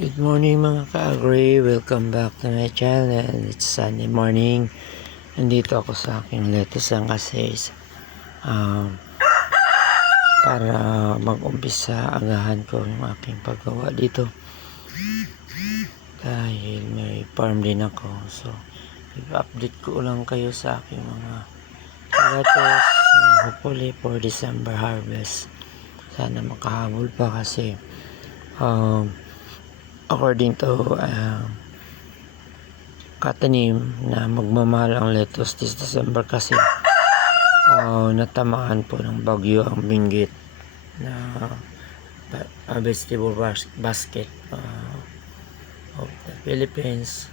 Good morning mga ka-agri, welcome back to my channel. It's Sunday morning. Nandito ako sa aking lettuce kasi para mag-umpisa agahan ko yung aking paggawa dito dahil may farm din ako. So i-update ko lang kayo sa aking mga lettuce, hopefully for December harvest. Sana makahabol pa kasi according to katanim na magmamahal ang lettuce this December kasi natamaan po ng bagyo ang Benguet na vegetable basket of the Philippines.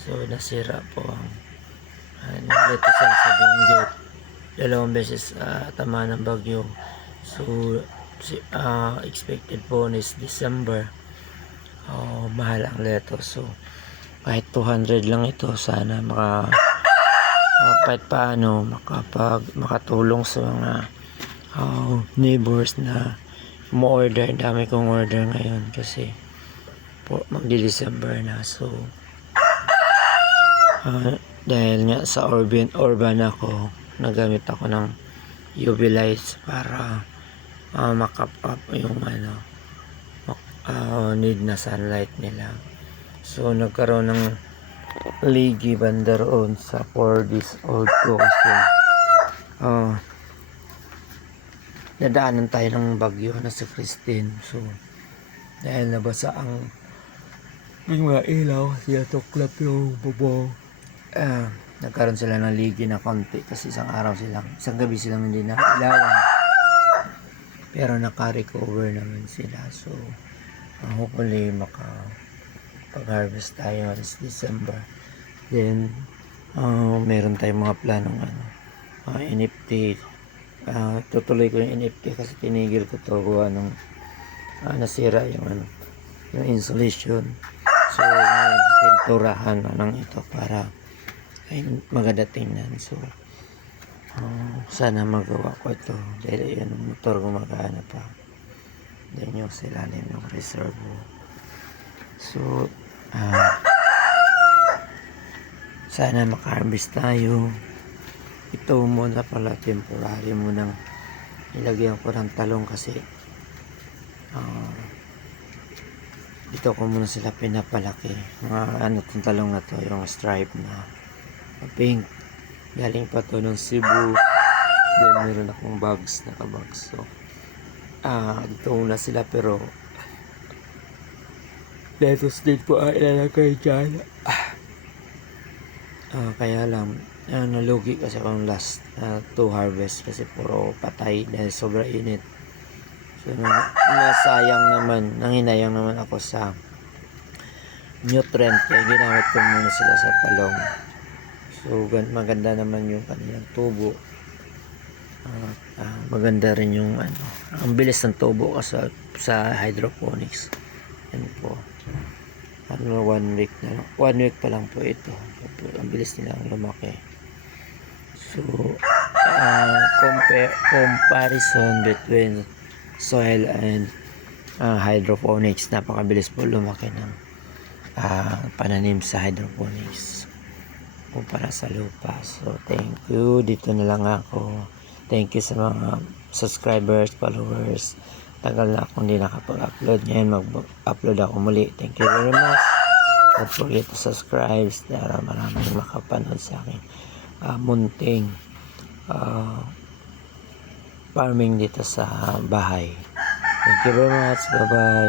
So nasira po ang lettuce sa Benguet. Dalawang beses tamaan ng bagyo. So expected po is December. Mahal ang lettuce. So kahit 200 lang ito, sana kahit paano makatulong sa mga neighbors na mo-order. Dami kong order ngayon kasi magdi-December na. So dahil nga sa urban ako, nagamit ako ng UV lights para makap up yung need na sunlight nila. So nagkaroon ng ligi banda roon sa 4 days old ko kasi nadaanan tayo ng bagyo na sa Christine. So dahil nabasa ang mga ilaw, siya tuklap yung bubong, nagkaroon sila ng ligi na konti kasi isang gabi silang hindi na ilawan, pero naka-recover naman sila. So hopefully makapag-harvest tayo this December. Then meron tayong mga planong NFT. Tutuloy ko yung NFT kasi tinigil ko to gawa nung nasira yung insulation. So pinturahan ng ito para maganda tingnan. So sana magawa ko ito dahil yun ang motor gumagana pa. Then yung silalim ng reserve. So sana maka-harvest tayo. Ito muna pala temporary munang ilagyan ko ng talong kasi dito ko muna sila pinapalaki. Mga itong talong na to, yung stripe na pink, galing pa to ng Cebu. Then meron akong bags, naka-bags. So dito muna sila, pero lettuce din po ay ilalagay dyan. Kaya lang nalugi kasi akong last 2 harvest kasi puro patay dahil sobra init. So nanghinayang naman ako sa nutrient, kaya ginamit ko muna sila sa talong. So maganda naman yung kanilang tubo. Maganda rin yung ang bilis ng tubo kasi sa hydroponics. Yan po. 1 week na lang. 1 week pa lang po ito. Ang bilis nila lumaki. So comparison between soil and hydroponics, napakabilis po lumaki ng pananim sa hydroponics kumpara sa lupa. So thank you, dito na lang ako. Thank you sa mga subscribers, followers. Tagal na akong hindi nakapag-upload. Ngayon mag-upload ako muli. Thank you very much. Don't forget to subscribe para maraming makapanood sa akin munting farming dito sa bahay. Thank you very much. Bye bye.